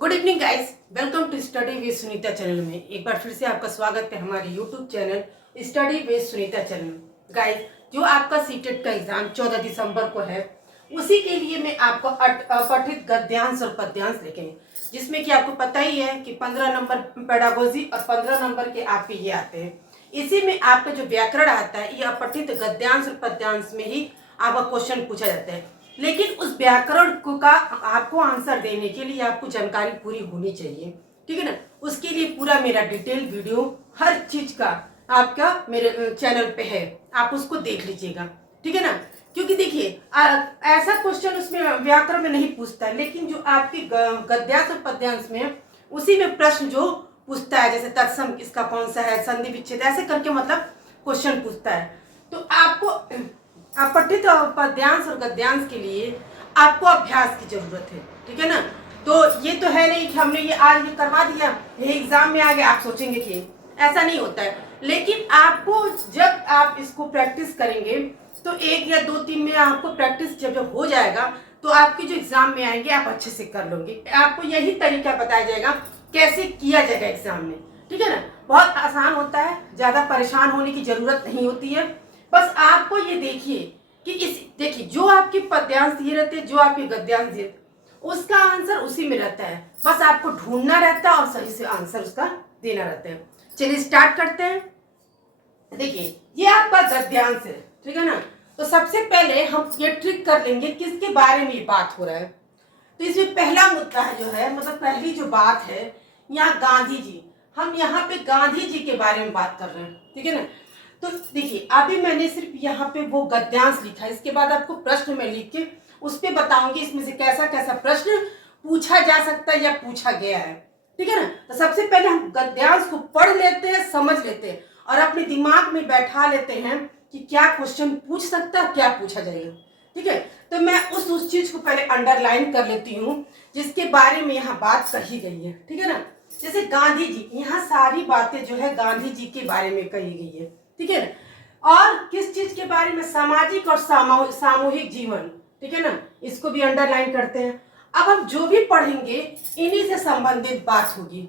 Good evening guys, welcome to study with Sunita channel में एक बार फिर से आपका स्वागत है हमारे YouTube channel study with Sunita channel. Guys, जो आपका सीटेट का एग्जाम 14 दिसंबर को है, उसी के लिए मैं आपको अपठित गद्यांश और पद्यांश लिखेंगे, जिसमें कि आपको पता ही है कि 15 नंबर पेडागोजी और 15 नंबर के आपके ये आते हैं। इसी में आपका जो व्याकरण आता है, ये अपठित गद्यांश और पद्यांश में ही आपका क्वेश्चन पूछा जाता है। लेकिन उस व्याकरण को का आपको आंसर देने के लिए आपको जानकारी पूरी होनी चाहिए, ठीक है ना। उसके लिए पूरा मेरा डिटेल वीडियो हर चीज का आपका मेरे चैनल पे है, आप उसको देख लीजिएगा, ठीक है ना। क्योंकि देखिए ऐसा क्वेश्चन उसमें व्याकरण में नहीं पूछता है, लेकिन जो आपके गद्यांश और पद्यांश में उसी में प्रश्न जो पूछता है, जैसे तत्सम इसका कौन सा है, संधि विच्छेद, ऐसे करके मतलब क्वेश्चन पूछता है। तो आपको अपठित पद्यांश और गद्यांश के लिए आपको अभ्यास की जरूरत है, ठीक है ना। तो ये तो है नहीं कि हमने ये आज ये करवा दिया, ये एग्जाम में आ गया, आप सोचेंगे कि ऐसा नहीं होता है। लेकिन आपको जब आप इसको प्रैक्टिस करेंगे तो 1 या 2-3 में आपको प्रैक्टिस जब हो जाएगा तो आपके जो एग्जाम में आएंगे आप अच्छे से कर लोगे। आपको यही तरीका बताया जाएगा कैसे किया जाएगा एग्जाम में, ठीक है ना। बहुत आसान होता है, ज्यादा परेशान होने की जरूरत नहीं होती है। बस आपको ये देखिए कि देखिए जो आपके पद्यांश ये रहते हैं, जो आपके गद्यांश ये, उसका आंसर उसी में रहता है। बस आपको ढूंढना रहता है और सही से आंसर उसका देना रहता है। चलिए स्टार्ट करते हैं। देखिए ये आपका गद्यांश है, ठीक है ना। तो सबसे पहले हम ये ट्रिक कर लेंगे किसके बारे में ये बात हो रहा है। तो इसमें पहला मुद्दा है जो है, मतलब पहली जो बात है, यहाँ गांधी जी, हम यहाँ पे गांधी जी के बारे में बात कर रहे हैं, ठीक है ना। तो देखिए अभी मैंने सिर्फ यहाँ पे वो गद्यांश लिखा है, इसके बाद आपको प्रश्न में लिख के उस पर बताऊंगी इसमें से कैसा कैसा प्रश्न पूछा जा सकता है या पूछा गया है, ठीक है ना। तो सबसे पहले हम गद्यांश को पढ़ लेते हैं, समझ लेते हैं और अपने दिमाग में बैठा लेते हैं कि क्या क्वेश्चन पूछ सकता है, क्या पूछा जाएगा, ठीक है। तो मैं उस चीज को पहले अंडरलाइन कर लेती हूँ जिसके बारे में यहाँ बात कही गई है, ठीक है ना। जैसे गांधी जी, यहाँ सारी बातें जो है गांधी जी के बारे में कही गई है, ठीक है ना। और किस चीज के बारे में, सामाजिक और सामूहिक जीवन, ठीक है ना, इसको भी अंडरलाइन करते हैं। अब हम जो भी पढ़ेंगे इन्हीं से संबंधित बात होगी।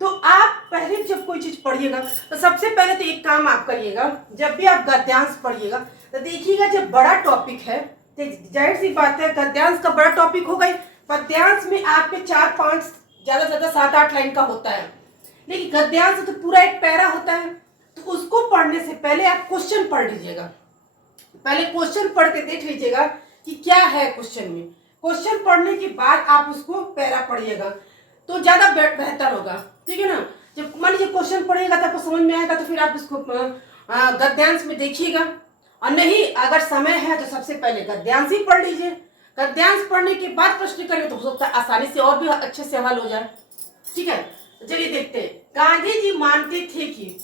तो आप पहले जब कोई चीज पढ़िएगा तो सबसे पहले तो एक काम आप करिएगा, जब भी आप गद्यांश पढ़िएगा तो देखिएगा जब बड़ा टॉपिक है तो जाहिर सी बात है गद्यांश का बड़ा टॉपिक होगा ही। पद्यांश में आपके 4-5 ज्यादा से ज्यादा 7-8 लाइन का होता है, लेकिन गद्यांश तो पूरा एक पैरा होता है। तो उसको पढ़ने से पहले आप क्वेश्चन पढ़ लीजिएगा, पहले क्वेश्चन पढ़ के देख लीजिएगा कि क्या है क्वेश्चन में। क्वेश्चन पढ़ने के बाद आप उसको पैरा पढ़िएगा तो ज्यादा बेहतर होगा, ठीक है ना। जब मान लीजिए क्वेश्चन पढ़िएगा तो आपको समझ में आएगा तो फिर आप उसको गद्यांश में देखिएगा, और नहीं अगर समय है तो सबसे पहले गद्यांश ही पढ़ लीजिए। गद्यांश पढ़ने के बाद प्रश्न करें तो हो सकता है आसानी से और भी अच्छे से हल हो जाए, ठीक है। चलिए देखते हैं। गांधी जी मानते थे कि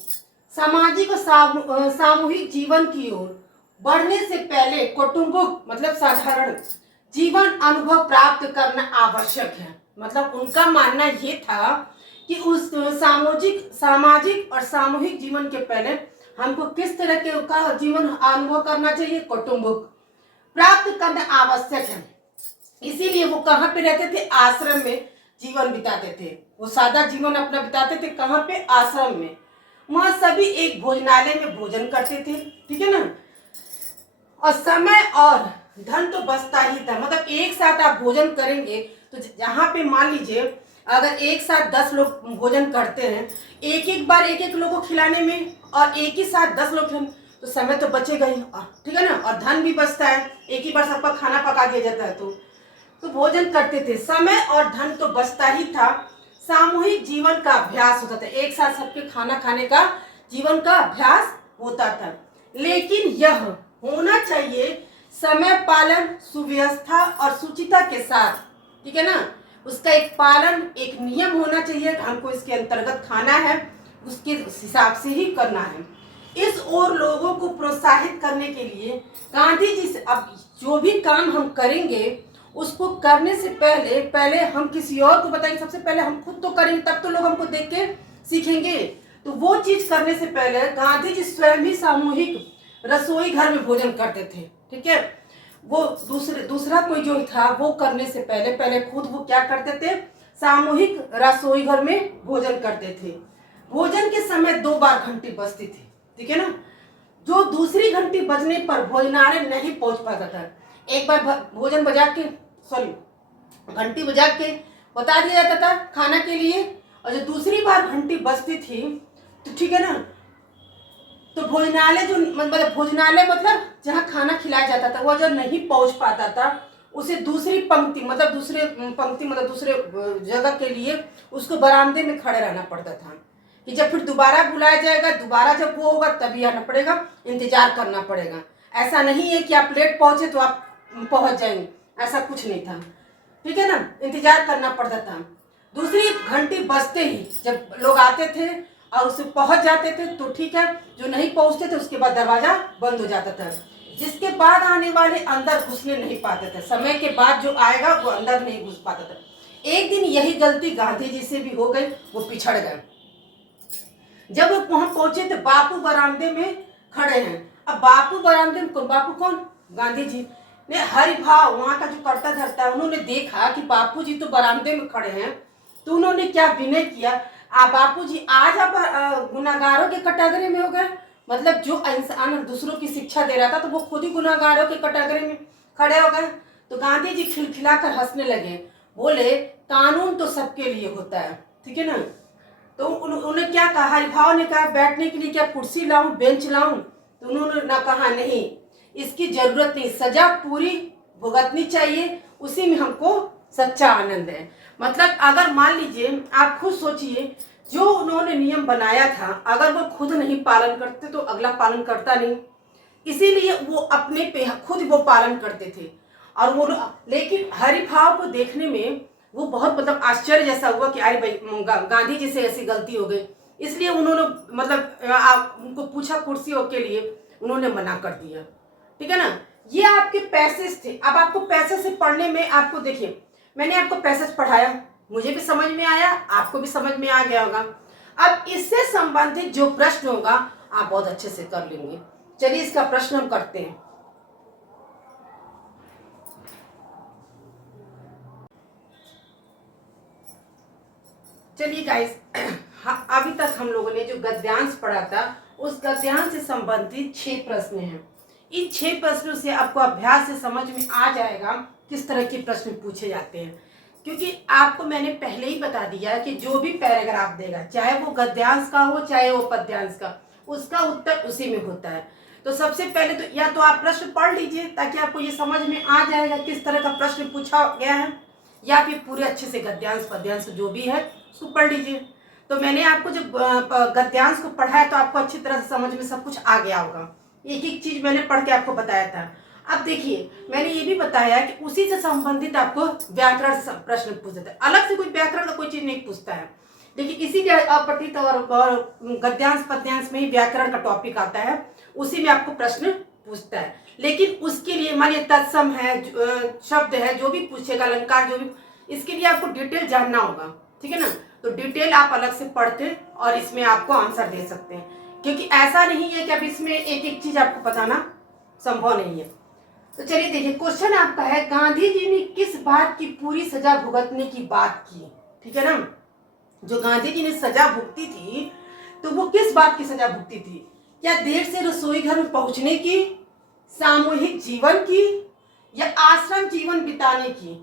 सामाजिक और सामूहिक जीवन की ओर बढ़ने से पहले कौटुंबिक मतलब साधारण जीवन अनुभव प्राप्त करना आवश्यक है। मतलब उनका मानना ये था कि उस सामाजिक और सामूहिक जीवन के पहले हमको किस तरह के का जीवन अनुभव करना चाहिए, कौटुंबिक प्राप्त करना आवश्यक है। इसीलिए वो कहाँ पे रहते थे, आश्रम में जीवन बिताते थे। वो सादा जीवन अपना बिताते थे, कहाँ पे, आश्रम में। वहां सभी एक भोजनालय में भोजन करते थे, ठीक है ना। और समय और धन तो बचता ही था, मतलब एक साथ आप भोजन करेंगे तो जहाँ पे मान लीजिए अगर एक साथ 10 लोग भोजन करते हैं, एक एक बार एक एक लोगों को खिलाने में, और एक ही साथ 10 लोग खिलाने, तो समय तो बचेगा ही, ठीक है ना, और धन भी बचता है, एक ही बार सबका खाना पका दिया जाता है। तो भोजन करते थे, समय और धन तो बचता ही था। सामूहिक जीवन का अभ्यास होता था, एक साथ सबके खाना खाने का जीवन का अभ्यास होता था। लेकिन यह होना चाहिए समय पालन, सुव्यवस्था और सुचिता के साथ, ठीक है ना। उसका एक पालन, एक नियम होना चाहिए, हमको इसके अंतर्गत खाना है, उसके हिसाब से ही करना है। इस ओर लोगों को प्रोत्साहित करने के लिए गांधी जी से, अब जो भी काम हम करेंगे उसको करने से पहले हम किसी और को बताएंगे, सबसे पहले हम खुद तो करेंगे तब तो लोग हमको देख के सीखेंगे। तो वो चीज करने से पहले गांधी जी स्वयं ही सामूहिक रसोई घर में भोजन करते थे, ठीक है। वो दूसरा कोई जो था वो करने से पहले खुद वो क्या करते थे, सामूहिक रसोई घर में भोजन करते थे। भोजन के समय 2 बार घंटी बजती थी, ठीक है ना। जो दूसरी घंटी बजने पर भोजनालय नहीं पहुंच पाता था। एक बार भोजन बजा के घंटी बजा के बता दिया जाता था खाना के लिए, और जो दूसरी बार घंटी बजती थी तो ठीक है ना, तो भोजनालय जो मतलब भोजनालय मतलब जहाँ खाना खिलाया जाता था, वो जब नहीं पहुंच पाता था उसे दूसरी पंक्ति मतलब दूसरे जगह के लिए उसको बरामदे में खड़े रहना पड़ता था कि जब फिर दोबारा बुलाया जाएगा, दोबारा जब वो होगा तभी आना पड़ेगा, इंतजार करना पड़ेगा। ऐसा नहीं है कि आप लेट पहुंचे तो आप पहुंच जाएंगे, ऐसा कुछ नहीं था, ठीक है ना। इंतजार करना पड़ता था। दूसरी घंटी बजते ही जब लोग आते थे और उसे पहुंच जाते थे तो ठीक है, जो नहीं पहुंचते थे उसके बाद दरवाजा बंद हो जाता था। जिसके बाद आने वाले अंदर घुसने नहीं पाते थे, समय के बाद जो आएगा वो अंदर नहीं घुस पाता था। एक दिन यही गलती गांधी जी से भी हो गई, वो पिछड़ गए। जब वो वहां पहुंचे तो बापू बरामदे में खड़े हैं। अब बापू बरामदे में कौन? बापू कौन? गांधी जी ने हरि भाव वहां का जो करता धरता है, उन्होंने देखा कि बापू जी तो बरामदे में खड़े हैं, तो उन्होंने क्या विनय किया, बापू जी आज आप गुनाहगारों के कटघरे में हो गए। मतलब जो इंसान दूसरों की शिक्षा दे रहा था तो वो खुद ही गुनाहगारों के कटघरे में खड़े हो गए। तो गांधी जी खिलखिलाकर हंसने लगे, बोले कानून तो सबके लिए होता है, ठीक है ना। तो उन्होंने क्या कहा, हरिभाव ने कहा बैठने के लिए क्या कुर्सी लाऊं, बेंच लाऊं? तो उन्होंने ना कहा नहीं, इसकी जरूरत नहीं, सजा पूरी भुगतनी चाहिए, उसी में हमको सच्चा आनंद है। मतलब अगर मान लीजिए आप खुद सोचिए, जो उन्होंने नियम बनाया था अगर वो खुद नहीं पालन करते तो अगला पालन करता नहीं, इसीलिए वो अपने पे खुद वो पालन करते थे। और वो लेकिन हरिभाव को देखने में वो बहुत मतलब आश्चर्य जैसा हुआ कि अरे भाई गांधी जी से ऐसी गलती हो गई, इसलिए उन्होंने मतलब उनको पूछा कुर्सियों के लिए, उन्होंने मना कर दिया, ठीक है ना। ये आपके पैसेज थे। अब आपको पैसे से पढ़ने में, आपको देखिए मैंने आपको पैसेज पढ़ाया, मुझे भी समझ में आया, आपको भी समझ में आ गया होगा। अब इससे संबंधित जो प्रश्न होगा आप बहुत अच्छे से कर लेंगे। चलिए इसका प्रश्न हम करते हैं। चलिए गाइस, अभी तक हम लोगों ने जो गद्यांश पढ़ा था उस गद्यांश से संबंधित 6 प्रश्न हैं। इन 6 प्रश्नों से आपको अभ्यास से समझ में आ जाएगा किस तरह के प्रश्न पूछे जाते हैं, क्योंकि आपको मैंने पहले ही बता दिया है कि जो भी पैराग्राफ देगा, चाहे वो गद्यांश का हो चाहे वो पद्यांश का, उसका उत्तर उसी में होता है। तो सबसे पहले तो या तो आप प्रश्न पढ़ लीजिए ताकि आपको ये समझ में आ जाएगा किस तरह का प्रश्न पूछा गया है, या फिर पूरे अच्छे से गद्यांश पद्यांश जो भी है उसको पढ़ लीजिए। तो मैंने आपको जब गद्यांश को पढ़ा है तो आपको अच्छी तरह से समझ में सब कुछ आ गया होगा, एक एक चीज मैंने पढ़ के आपको बताया था। अब देखिए मैंने ये भी बताया कि उसी से संबंधित आपको व्याकरण प्रश्न पूछते हैं, अलग से कोई व्याकरण का कोई चीज नहीं पूछता है, लेकिन इसी के अपठित और गद्यांश पद्यांश में ही व्याकरण का टॉपिक आता है, उसी में आपको प्रश्न पूछता है। लेकिन उसके लिए मानिए तत्सम है, शब्द है, जो भी पूछेगा, अलंकार जो भी, इसके लिए आपको डिटेल जानना होगा, ठीक है ना। तो डिटेल आप अलग से पढ़ते और इसमें आपको आंसर दे सकते हैं, क्योंकि ऐसा नहीं है कि अब इसमें एक एक चीज आपको बताना संभव नहीं है। तो चलिए देखिए, क्वेश्चन आपका है गांधी जी ने किस बात की पूरी सजा भुगतने की बात की, ठीक है ना। जो गांधी जी ने सजा भुगती थी तो वो किस बात की सजा भुगती थी? क्या देर से रसोई घर में पहुंचने की, सामूहिक जीवन की, या आश्रम जीवन बिताने की,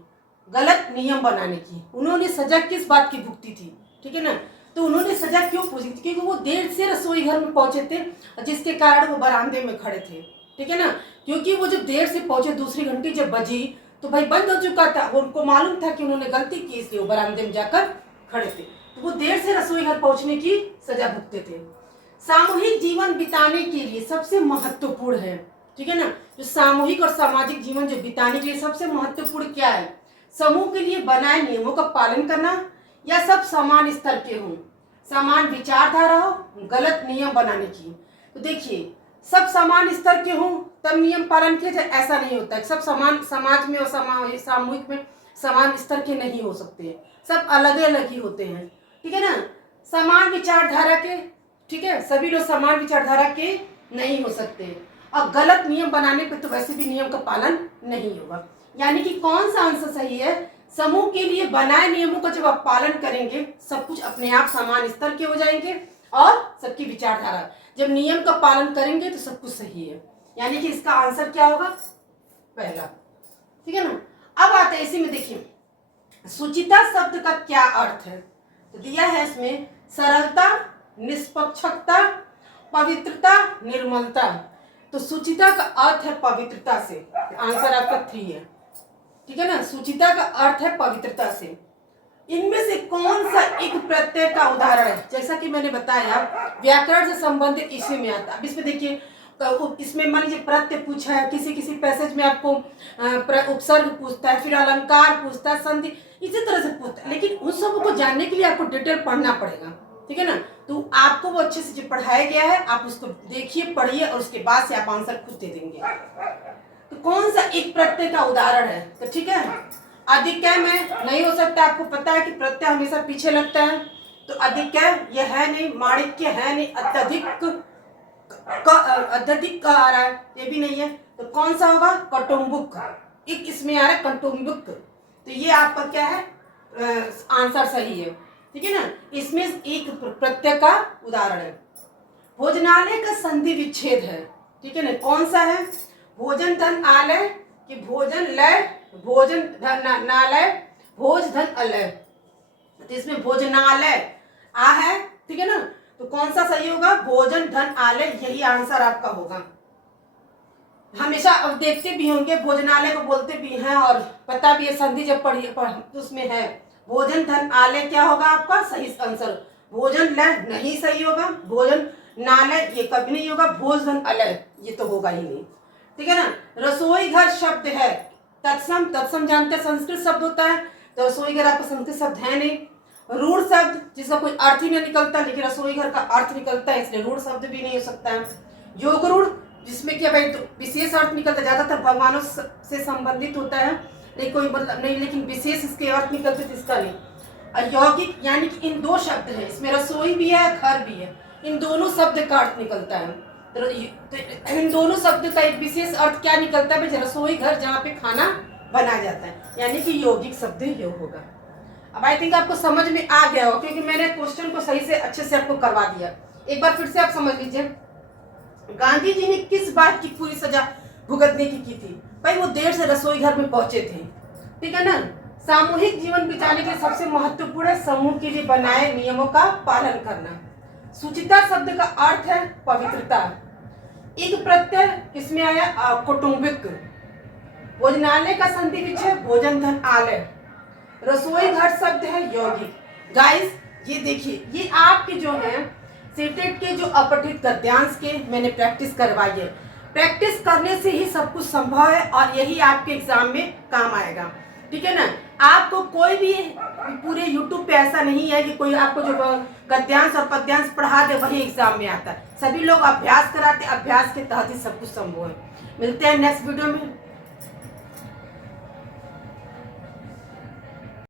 गलत नियम बनाने की? उन्होंने सजा किस बात की भुगती थी, ठीक है ना। तो उन्होंने सजा क्यों पूछी थी? क्योंकि वो देर से रसोई घर में पहुंचे थे, जिसके कारण वो बरामदे में खड़े थे, ठीक है ना। क्योंकि वो जब देर से पहुंचे, दूसरी घंटी जब बजी तो भाई बंद हो चुका था, उनको मालूम था कि उन्होंने गलती की, इसलिए वो बरामदे में जाकर खड़े थे। तो वो देर से रसोई घर पहुंचने की सजा भुगते थे। सामूहिक जीवन बिताने के लिए सबसे महत्वपूर्ण है, ठीक है ना। जो सामूहिक और सामाजिक जीवन जो बिताने के लिए सबसे महत्वपूर्ण क्या है? समूह के लिए बनाए नियमों का पालन करना, या सब समान स्तर के हों, समान विचारधारा हो, गलत नियम बनाने की। तो देखिए, सब समान स्तर के हों तब नियम पालन किया जाए, ऐसा नहीं होता है। सब समान समाज में और सामूहिक में समान स्तर के नहीं हो सकते, सब अलग अलग ही होते हैं, ठीक है ना। समान विचारधारा के, ठीक है, सभी लोग समान विचारधारा के नहीं हो सकते। और गलत नियम बनाने पे तो वैसे भी नियम का पालन नहीं होगा। यानी कि कौन सा आंसर सही है? समूह के लिए बनाए नियमों का जब आप पालन करेंगे सब कुछ अपने आप समान स्तर के हो जाएंगे और सबकी विचारधारा, जब नियम का पालन करेंगे तो सब कुछ सही है। यानी कि इसका आंसर क्या होगा? पहला। ठीक है ना। अब आते हैं इसी में, देखिए सुचिता शब्द का क्या अर्थ है। तो दिया है इसमें सरलता, निष्पक्षता, पवित्रता, निर्मलता। तो सुचिता का अर्थ है पवित्रता से, आंसर आपका 3 है। ठीक है ना। सुचिता का अर्थ है पवित्रता से। इनमें से कौन सा एक प्रत्यय का उदाहरण है? जैसा कि मैंने बताया व्याकरण से संबंधित इसी में आता है। अब इसमें देखिए, तो इसमें मान लीजिए प्रत्यय पूछा है, किसी किसी पैसेज में आपको उपसर्ग पूछता है, फिर अलंकार पूछता है, संधि, इसी तरह से पूछता है। लेकिन उन सब को जानने के लिए आपको डिटेल पढ़ना पड़ेगा। ठीक है ना। तो आपको वो अच्छे से जो पढ़ाया गया है आप उसको देखिए, पढ़िए और उसके बाद से आप आंसर खुद दे देंगे। तो कौन सा एक प्रत्यय का उदाहरण है? तो ठीक है, अधिक्य में नहीं हो सकता। आपको पता है कि प्रत्यय हमेशा पीछे लगता है, तो अधिक्य ये है नहीं, माणिक्य है नहीं, अत्यधिक का आ रहा है, ये भी नहीं है। तो कौन सा होगा? कटुम्बुक। एक इसमें आ रहा है कटुम्बुक। तो ये आपका क्या है? आंसर सही है। ठीक है ना। इसमें एक प्रत्यय का उदाहरण है। भोजनालय का संधि विच्छेद है। ठीक है ना। कौन सा है? भोजन धन आलय कि भोजन लय, भोजन धन नालय, भोज धन अलय। तो इसमें भोजनालय आ है। ठीक है ना। तो कौन सा सही होगा? भोजन धन आलय, यही आंसर आपका होगा। हमेशा अब देखते भी होंगे, भोजनालय को बोलते भी हैं और पता भी है, संधि जब पढ़िए तो उसमें है भोजन धन आलय, क्या होगा आपका सही आंसर? भोजन लय नहीं सही होगा, भोजन नालय ये कभी नहीं होगा, भोज धन अलय ये तो होगा ही नहीं। ठीक है ना। रसोई घर शब्द है तत्सम, तत्सम जानते हैं संस्कृत शब्द होता है, तो रसोई घर आपका संस्कृत शब्द है नहीं। रूढ़ शब्द जिसका कोई अर्थ ही नहीं निकलता, लेकिन रसोई घर का अर्थ निकलता है, इसलिए रूढ़ शब्द भी नहीं हो सकता है। योग रूढ़ जिसमें क्या भाई तो विशेष अर्थ निकलता है, ज्यादातर भगवानों से संबंधित होता है, नहीं कोई मतलब नहीं, लेकिन विशेष इसके अर्थ निकलते थे, इसका नहीं। यौगिक यानी कि इन 2 शब्द है, इसमें रसोई भी है घर भी है, इन दोनों शब्द का अर्थ निकलता है। तो इन दोनों शब्द का एक विशेष अर्थ क्या निकलता है? रसोई घर जहाँ पे खाना बनाया जाता है, यानी कि यौगिक शब्द योग होगा। अब आई थिंक आपको समझ में आ गया हो, क्योंकि मैंने क्वेश्चन को सही से अच्छे से आपको करवा दिया। एक बार फिर से आप समझ लीजिए, गांधी जी ने किस बात की पूरी सजा भुगतने की थी? भाई वो देर से रसोई घर में पहुंचे थे। ठीक है ना। सामूहिक जीवन बिताने के लिए सबसे महत्वपूर्ण है समूह के लिए बनाए नियमों का पालन करना। सुचिता शब्द का अर्थ है पवित्रता। एक प्रत्यय इसमें आया कौटुंबिक। भोजनालय का संधि विच्छेद भोजन धन आलय। रसोई घर शब्द है यौगिक। गाइस ये देखिए, ये आपके जो है सीटेट के जो अपठित गद्यांश के मैंने प्रैक्टिस करवाई है। प्रैक्टिस करने से ही सब कुछ संभव है और यही आपके एग्जाम में काम आएगा। ठीक है ना। आपको कोई भी पूरे YouTube पे ऐसा नहीं है कि कोई आपको जो गद्यांश और पद्यांश पढ़ा दे वही एग्जाम में आता है। सभी लोग अभ्यास कराते, अभ्यास के तहत ही सब कुछ संभव है। मिलते हैं नेक्स्ट वीडियो में।